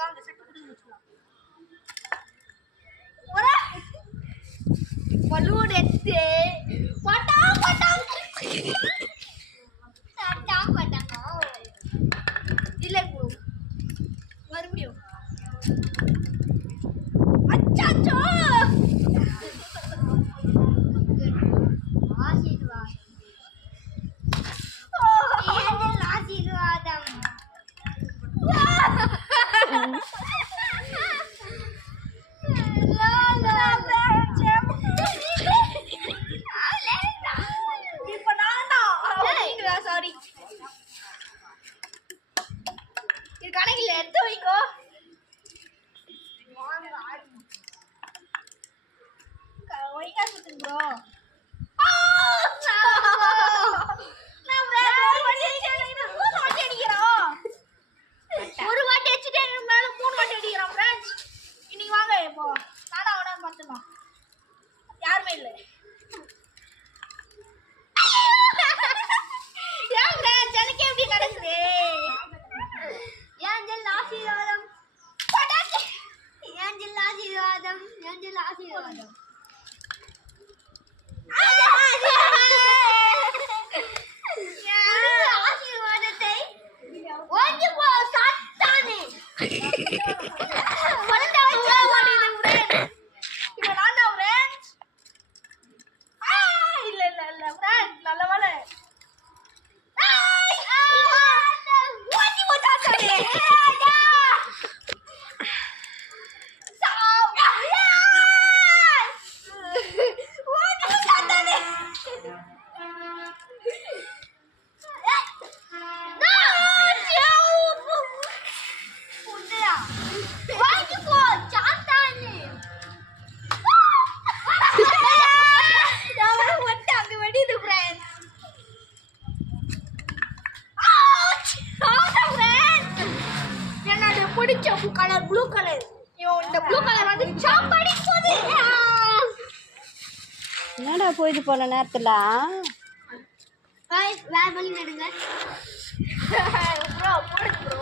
வாங்க சட்டை புடிச்சு வச்சுக்கலாம். பலூன் எடுத்து பட்டாம் பட்டாம் பட்டாம் பட்டாம் இல்ல ப்ரோ மறுபடியும் அச்சச்சோ ஆசீர்வாதம் ஆசீர்வாதம் சாரி இது கணக்கில் எடுத்து வைக்கோ வைக்கா சுத்துங்க ப்ரோ ஒரு வாட்டி அடிச்சுட்டே மேல 3 வாட்டி அடிக்கிறோம் ஃப்ரெண்ட்ஸ். இன்னைக்கு வாங்க இப்போ நானா அவனா பார்த்துக்கலாம். யாருமே இல்லை. ஏன் ஃப்ரெண்ட்ஸ் எனக்கு எப்படி நடக்குது? ஏஞ்சல் ஆசீர்வாதம் ஏஞ்சல் ஆசீர்வாதம் ஏஞ்சல் ஆசீர்வாதம் ஆசீர்வாதத்தை ஓடி போ சாத்தானே வளர்ந்தா ஓடிடு ஃப்ரெண்ட்ஸ். இப்போ நான் தான் ஃப்ரெண்ட்ஸ். இல்ல இல்ல இல்ல ஃப்ரெண்ட்ஸ் நல்ல வேலை ஓடி போ சாத்தானே பிடிச்ச கலர் ப்ளூ கலர். இந்த ப்ளூ கலர் வந்து சாப்பாடி போகுது. என்னடா போயிட்டு போன நேரத்தில் வேற பண்ணி நடுங்க ப்ரோ போடுங்க ப்ரோ